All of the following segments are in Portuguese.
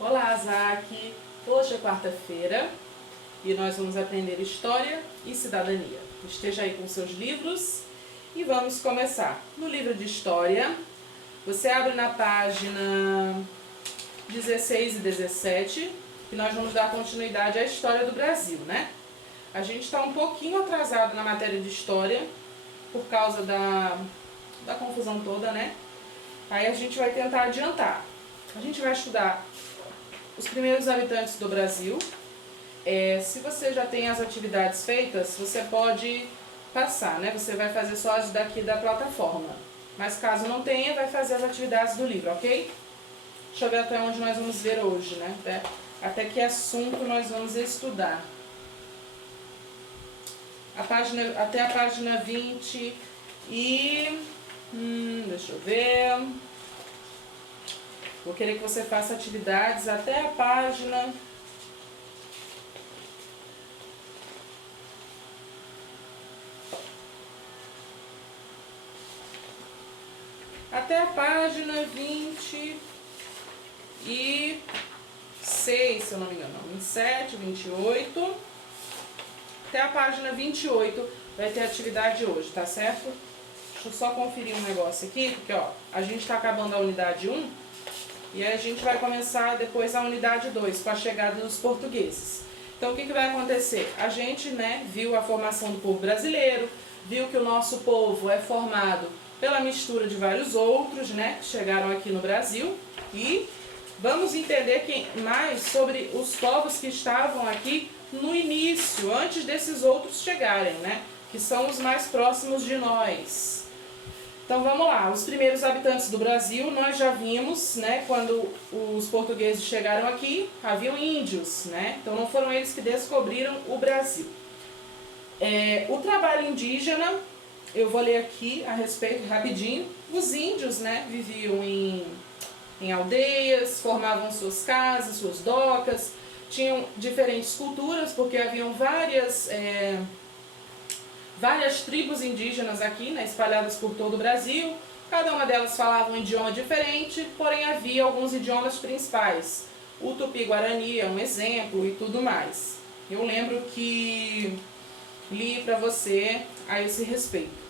Olá, Zac! Hoje é quarta-feira e nós vamos aprender História e Cidadania. Esteja aí com seus livros e vamos começar. No livro de História, você abre na página 16 e 17 e nós vamos dar continuidade à história do Brasil, né? A gente está um pouquinho atrasado na matéria de História por causa da confusão toda, né? Aí a gente vai tentar adiantar. A gente vai estudar os primeiros habitantes do Brasil. Se você já tem as atividades feitas, você pode passar, né? Você vai fazer só as daqui da plataforma. Mas caso não tenha, vai fazer as atividades do livro, ok? Deixa eu ver até onde nós vamos ver hoje, né? Até que assunto nós vamos estudar. Até a página 20 e... deixa eu ver... Vou querer que você faça atividades até a página... Até a página 26, se eu não me engano. 27, 28. Até a página 28 vai ter atividade hoje, tá certo? Deixa eu só conferir um negócio aqui, porque ó, a gente está acabando a unidade 1. E aí a gente vai começar depois a unidade 2, com a chegada dos portugueses. Então o que vai acontecer? A gente, né, viu a formação do povo brasileiro, viu que o nosso povo é formado pela mistura de vários outros, né, que chegaram aqui no Brasil. E vamos entender mais sobre os povos que estavam aqui no início, antes desses outros chegarem, né, que são os mais próximos de nós. Então vamos lá, os primeiros habitantes do Brasil nós já vimos, né, quando os portugueses chegaram aqui, haviam índios, né, então não foram eles que descobriram o Brasil. O trabalho indígena, eu vou ler aqui a respeito rapidinho. Os índios, né, viviam em aldeias, formavam suas casas, suas docas, tinham diferentes culturas, porque haviam várias tribos indígenas aqui, né, espalhadas por todo o Brasil. Cada uma delas falava um idioma diferente, porém havia alguns idiomas principais. O Tupi-Guarani é um exemplo e tudo mais. Eu lembro que li para você a esse respeito.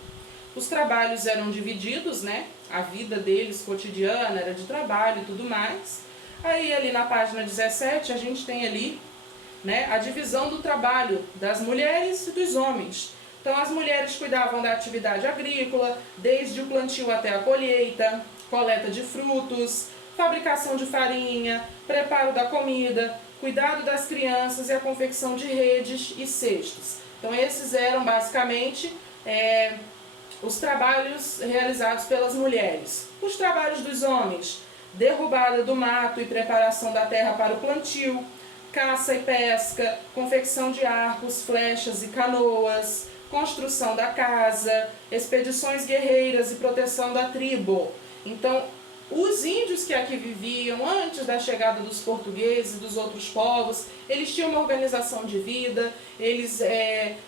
Os trabalhos eram divididos, né? A vida deles cotidiana era de trabalho e tudo mais. Aí ali na página 17 a gente tem ali, né, a divisão do trabalho das mulheres e dos homens. Então as mulheres cuidavam da atividade agrícola, desde o plantio até a colheita, coleta de frutos, fabricação de farinha, preparo da comida, cuidado das crianças e a confecção de redes e cestos. Então esses eram basicamente os trabalhos realizados pelas mulheres. Os trabalhos dos homens: derrubada do mato e preparação da terra para o plantio, caça e pesca, confecção de arcos, flechas e canoas, construção da casa, expedições guerreiras e proteção da tribo. Então, os índios que aqui viviam antes da chegada dos portugueses e dos outros povos, eles tinham uma organização de vida, eles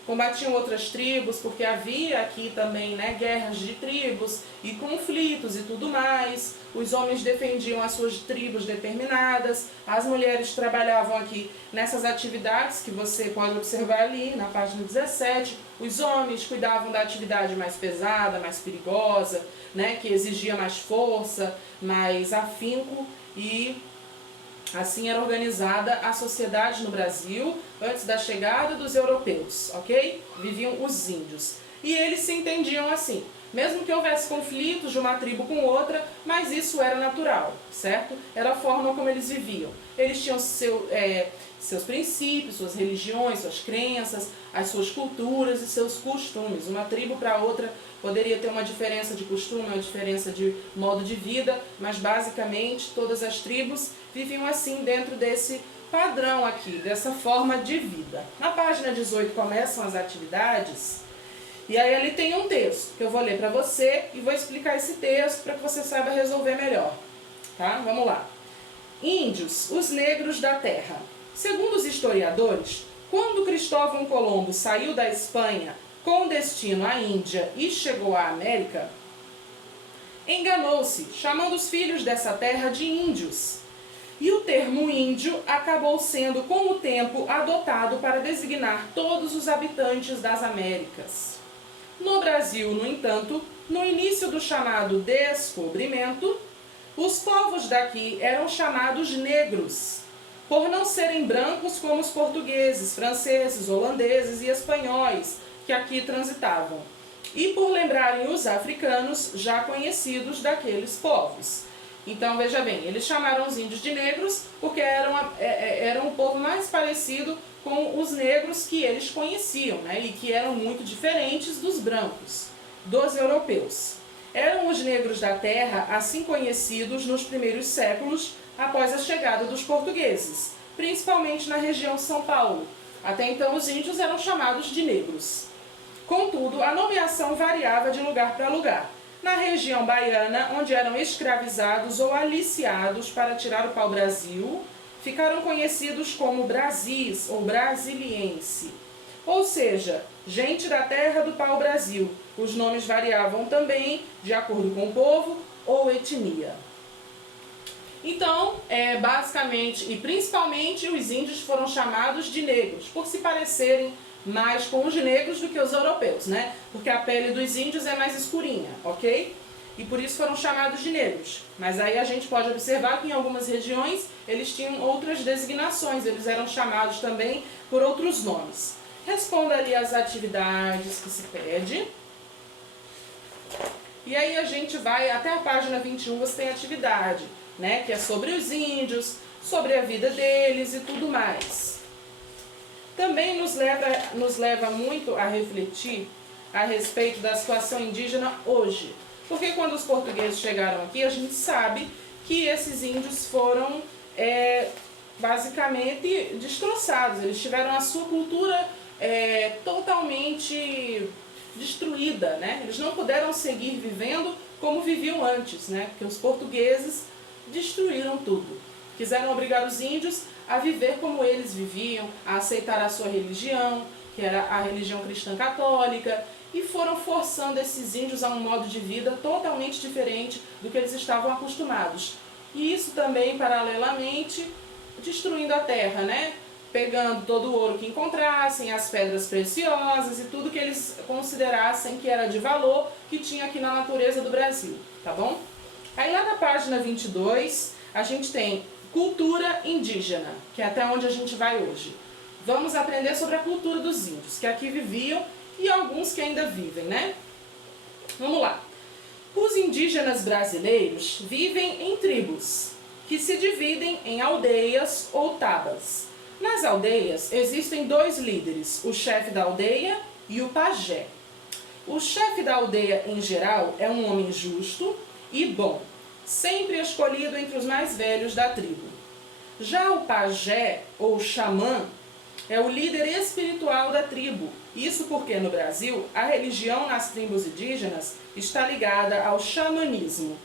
combatiam outras tribos, porque havia aqui também, né, guerras de tribos e conflitos e tudo mais. Os homens defendiam as suas tribos determinadas, as mulheres trabalhavam aqui nessas atividades que você pode observar ali na página 17. Os homens cuidavam da atividade mais pesada, mais perigosa, né, que exigia mais força, mais afinco, e assim era organizada a sociedade no Brasil antes da chegada dos europeus, ok? Viviam os índios. E eles se entendiam assim, mesmo que houvesse conflitos de uma tribo com outra, mas isso era natural, certo? Era a forma como eles viviam. Eles tinham seus princípios, suas religiões, suas crenças, as suas culturas e seus costumes. Uma tribo para outra poderia ter uma diferença de costume, uma diferença de modo de vida, mas basicamente todas as tribos viviam assim dentro desse padrão aqui, dessa forma de vida. Na página 18 começam as atividades, e aí ali tem um texto que eu vou ler para você e vou explicar esse texto para que você saiba resolver melhor. Tá? Vamos lá. Índios, os negros da terra. Segundo os historiadores, quando Cristóvão Colombo saiu da Espanha com destino à Índia e chegou à América, enganou-se, chamando os filhos dessa terra de índios. E o termo índio acabou sendo, com o tempo, adotado para designar todos os habitantes das Américas. No Brasil, no entanto, no início do chamado descobrimento, os povos daqui eram chamados negros, por não serem brancos como os portugueses, franceses, holandeses e espanhóis que aqui transitavam, e por lembrarem os africanos já conhecidos daqueles povos. Então, veja bem, eles chamaram os índios de negros porque eram o povo mais parecido com os negros que eles conheciam, né? E que eram muito diferentes dos brancos, dos europeus. Eram os negros da terra assim conhecidos nos primeiros séculos após a chegada dos portugueses, principalmente na região de São Paulo. Até então os índios eram chamados de negros. Contudo, a nomeação variava de lugar para lugar. Na região baiana, onde eram escravizados ou aliciados para tirar o pau-brasil, ficaram conhecidos como Brasis ou brasiliense, ou seja, gente da terra do pau-brasil. Os nomes variavam também de acordo com o povo ou etnia. Então, basicamente e principalmente os índios foram chamados de negros, por se parecerem mais com os negros do que os europeus, né? Porque a pele dos índios é mais escurinha, ok? E por isso foram chamados de negros. Mas aí a gente pode observar que em algumas regiões eles tinham outras designações, eles eram chamados também por outros nomes. Responda ali as atividades que se pede. E aí a gente vai até a página 21, você tem atividade, né? Que é sobre os índios, sobre a vida deles e tudo mais. Também nos leva muito a refletir a respeito da situação indígena hoje. Porque quando os portugueses chegaram aqui, a gente sabe que esses índios foram basicamente destroçados. Eles tiveram a sua cultura totalmente destruída, né? Eles não puderam seguir vivendo como viviam antes, né? Porque os portugueses destruíram tudo. Quiseram obrigar os índios a viver como eles viviam, a aceitar a sua religião, que era a religião cristã católica, e foram forçando esses índios a um modo de vida totalmente diferente do que eles estavam acostumados. E isso também, paralelamente, destruindo a terra, né? Pegando todo o ouro que encontrassem, as pedras preciosas e tudo que eles considerassem que era de valor, que tinha aqui na natureza do Brasil, tá bom? Aí lá na página 22, a gente tem cultura indígena, que é até onde a gente vai hoje. Vamos aprender sobre a cultura dos índios, que aqui viviam e alguns que ainda vivem, né? Vamos lá. Os indígenas brasileiros vivem em tribos, que se dividem em aldeias ou tabas. Nas aldeias existem dois líderes, o chefe da aldeia e o pajé. O chefe da aldeia, em geral, é um homem justo e bom, sempre escolhido entre os mais velhos da tribo. Já o pajé, ou xamã, é o líder espiritual da tribo. Isso porque no Brasil, a religião nas tribos indígenas está ligada ao xamanismo.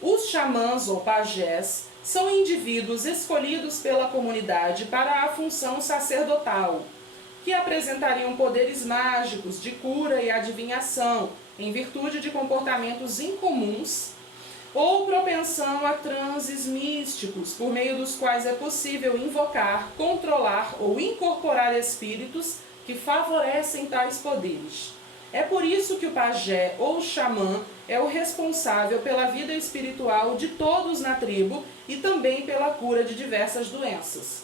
Os xamãs ou pajés são indivíduos escolhidos pela comunidade para a função sacerdotal, que apresentariam poderes mágicos de cura e adivinhação, em virtude de comportamentos incomuns, ou propensão a transes místicos, por meio dos quais é possível invocar, controlar ou incorporar espíritos que favorecem tais poderes. É por isso que o pajé ou xamã é o responsável pela vida espiritual de todos na tribo e também pela cura de diversas doenças.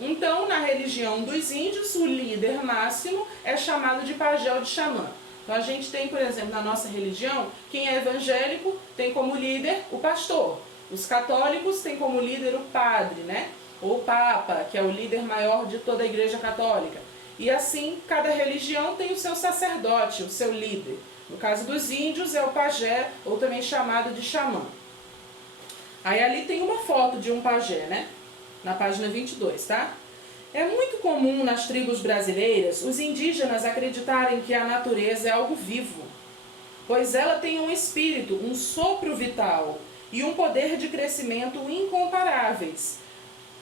Então, na religião dos índios, o líder máximo é chamado de pajé ou de xamã. Então, a gente tem, por exemplo, na nossa religião, quem é evangélico tem como líder o pastor. Os católicos têm como líder o padre, né? Ou o papa, que é o líder maior de toda a igreja católica. E assim, cada religião tem o seu sacerdote, o seu líder. No caso dos índios, é o pajé, ou também chamado de xamã. Aí ali tem uma foto de um pajé, né? Na página 22, tá? É muito comum nas tribos brasileiras os indígenas acreditarem que a natureza é algo vivo, pois ela tem um espírito, um sopro vital e um poder de crescimento incomparáveis,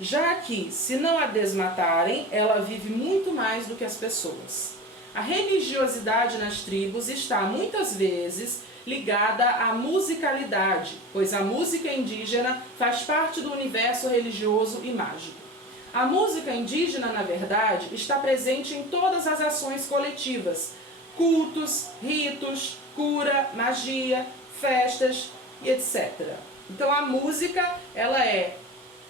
já que, se não a desmatarem, ela vive muito mais do que as pessoas. A religiosidade nas tribos está, muitas vezes, ligada à musicalidade, pois a música indígena faz parte do universo religioso e mágico. A música indígena, na verdade, está presente em todas as ações coletivas, cultos, ritos, cura, magia, festas e etc. Então a música, ela é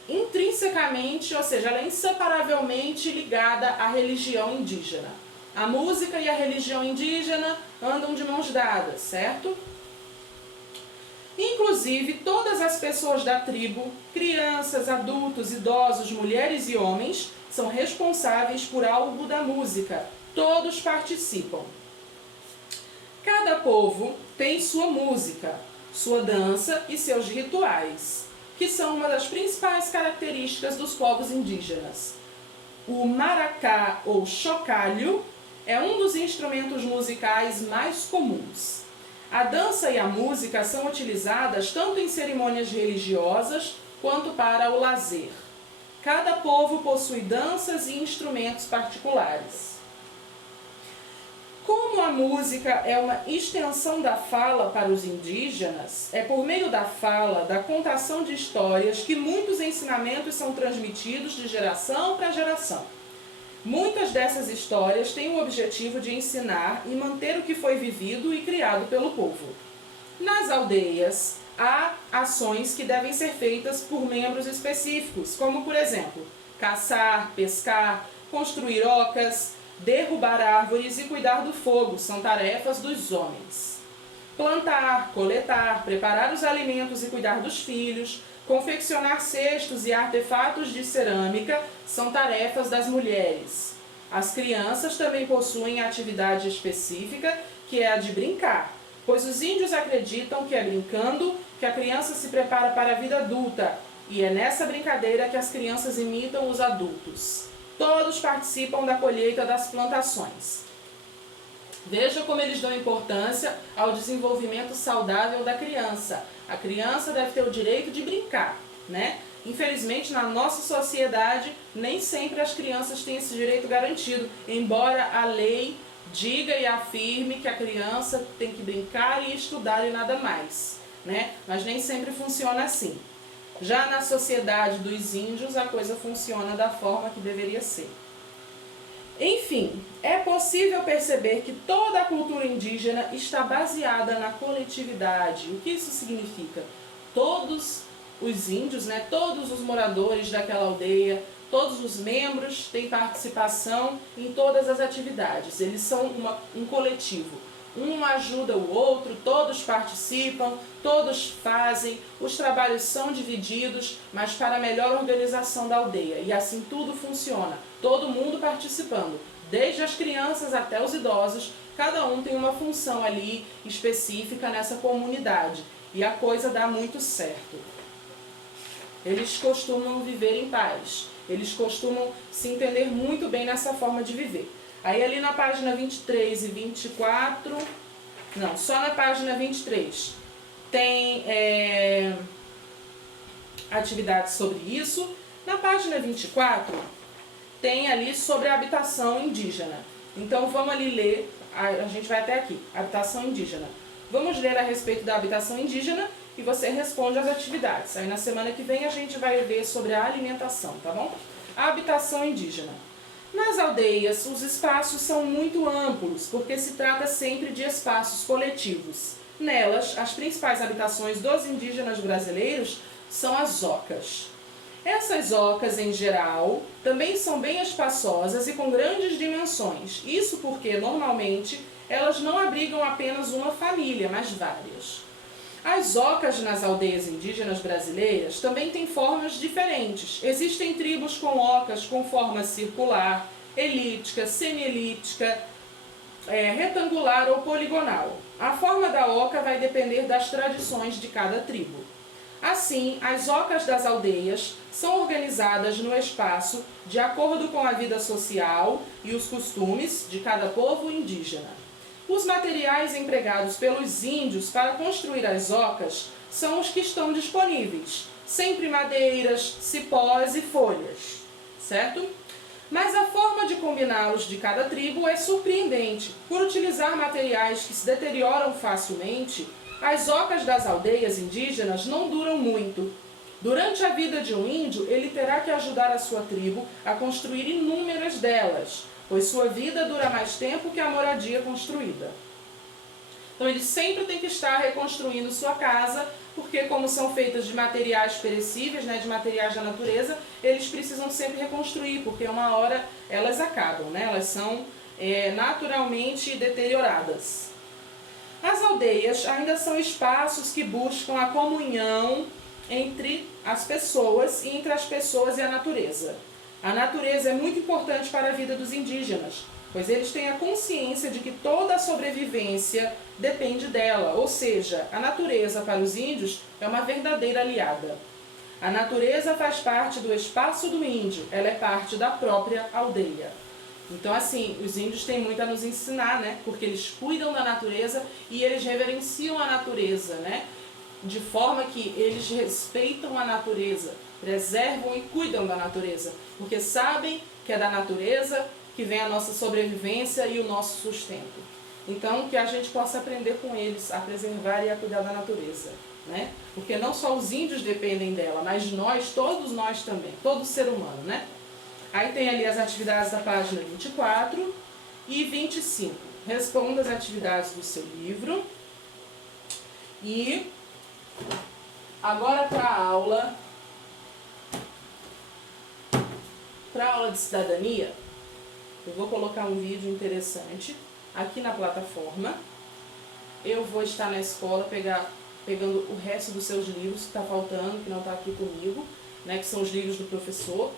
intrinsecamente, ou seja, ela é inseparavelmente ligada à religião indígena. A música e a religião indígena andam de mãos dadas, certo? Inclusive, todas as pessoas da tribo, crianças, adultos, idosos, mulheres e homens, são responsáveis por algo da música. Todos participam. Cada povo tem sua música, sua dança e seus rituais, que são uma das principais características dos povos indígenas. O maracá ou chocalho é um dos instrumentos musicais mais comuns. A dança e a música são utilizadas tanto em cerimônias religiosas quanto para o lazer. Cada povo possui danças e instrumentos particulares. Como a música é uma extensão da fala para os indígenas, é por meio da fala, da contação de histórias, que muitos ensinamentos são transmitidos de geração para geração. Muitas dessas histórias têm o objetivo de ensinar e manter o que foi vivido e criado pelo povo. Nas aldeias, há ações que devem ser feitas por membros específicos, como, por exemplo, caçar, pescar, construir ocas, derrubar árvores e cuidar do fogo, são tarefas dos homens. Plantar, coletar, preparar os alimentos e cuidar dos filhos, confeccionar cestos e artefatos de cerâmica são tarefas das mulheres. As crianças também possuem atividade específica, que é a de brincar, pois os índios acreditam que é brincando que a criança se prepara para a vida adulta, e é nessa brincadeira que as crianças imitam os adultos. Todos participam da colheita das plantações. Veja como eles dão importância ao desenvolvimento saudável da criança. A criança deve ter o direito de brincar, né? Infelizmente, na nossa sociedade, nem sempre as crianças têm esse direito garantido, embora a lei diga e afirme que a criança tem que brincar e estudar e nada mais, né? Mas nem sempre funciona assim. Já na sociedade dos índios, a coisa funciona da forma que deveria ser. Enfim, é possível perceber que toda a cultura indígena está baseada na coletividade. O que isso significa? Todos os índios, né, todos os moradores daquela aldeia, todos os membros têm participação em todas as atividades. Eles são um coletivo. Um ajuda o outro, todos participam, todos fazem, os trabalhos são divididos, mas para a melhor organização da aldeia. E assim tudo funciona, todo mundo participando, desde as crianças até os idosos, cada um tem uma função ali específica nessa comunidade. E a coisa dá muito certo. Eles costumam viver em paz, eles costumam se entender muito bem nessa forma de viver. Aí ali na página 23 e 24, não, só na página 23, tem atividades sobre isso. Na página 24, tem ali sobre a habitação indígena. Então vamos ali ler, a gente vai até aqui, habitação indígena. Vamos ler a respeito da habitação indígena e você responde as atividades. Aí na semana que vem a gente vai ver sobre a alimentação, tá bom? A habitação indígena. Nas aldeias, os espaços são muito amplos, porque se trata sempre de espaços coletivos. Nelas, as principais habitações dos indígenas brasileiros são as ocas. Essas ocas, em geral, também são bem espaçosas e com grandes dimensões. Isso porque, normalmente, elas não abrigam apenas uma família, mas várias. As ocas nas aldeias indígenas brasileiras também têm formas diferentes. Existem tribos com ocas com forma circular, elíptica, semielíptica, retangular ou poligonal. A forma da oca vai depender das tradições de cada tribo. Assim, as ocas das aldeias são organizadas no espaço de acordo com a vida social e os costumes de cada povo indígena. Os materiais empregados pelos índios para construir as ocas são os que estão disponíveis, sempre madeiras, cipós e folhas, certo? Mas a forma de combiná-los de cada tribo é surpreendente. Por utilizar materiais que se deterioram facilmente, As ocas das aldeias indígenas não duram muito. Durante a vida de um índio, ele terá que ajudar a sua tribo a construir inúmeras delas, pois sua vida dura mais tempo que a moradia construída. Então ele sempre tem que estar reconstruindo sua casa, porque como são feitas de materiais perecíveis, né, de materiais da natureza, eles precisam sempre reconstruir, porque uma hora elas acabam, né, elas são naturalmente deterioradas. As aldeias ainda são espaços que buscam a comunhão entre as pessoas e entre as pessoas e a natureza. A natureza é muito importante para a vida dos indígenas, pois eles têm a consciência de que toda a sobrevivência depende dela, ou seja, a natureza para os índios é uma verdadeira aliada. A natureza faz parte do espaço do índio, ela é parte da própria aldeia. Então, assim, os índios têm muito a nos ensinar, né? Porque eles cuidam da natureza e eles reverenciam a natureza, né? De forma que eles respeitam a natureza, preservam e cuidam da natureza, porque sabem que é da natureza que vem a nossa sobrevivência e o nosso sustento. Então, que a gente possa aprender com eles a preservar e a cuidar da natureza, né? Porque não só os índios dependem dela, mas nós, todos nós também, todo ser humano, né? Aí tem ali as atividades da página 24 e 25. Responda as atividades do seu livro. E agora para a aula de cidadania, eu vou colocar um vídeo interessante aqui na plataforma. Eu vou estar na escola pegando o resto dos seus livros que está faltando, que não está aqui comigo, né, que são os livros do professor.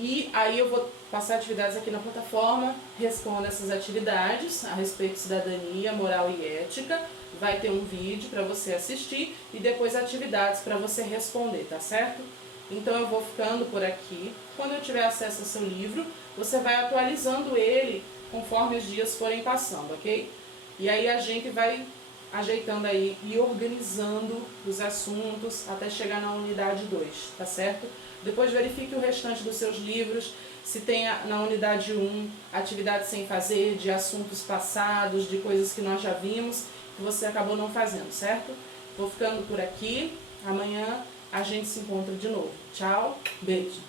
E aí eu vou passar atividades aqui na plataforma, responda essas atividades a respeito de cidadania, moral e ética. Vai ter um vídeo para você assistir e depois atividades para você responder, tá certo? Então eu vou ficando por aqui. Quando eu tiver acesso ao seu livro, você vai atualizando ele conforme os dias forem passando, ok? E aí a gente vai ajeitando aí e organizando os assuntos até chegar na unidade 2, tá certo? Depois verifique o restante dos seus livros, se tem na unidade 1 atividades sem fazer, de assuntos passados, de coisas que nós já vimos, que você acabou não fazendo, certo? Vou ficando por aqui, amanhã a gente se encontra de novo. Tchau, beijo!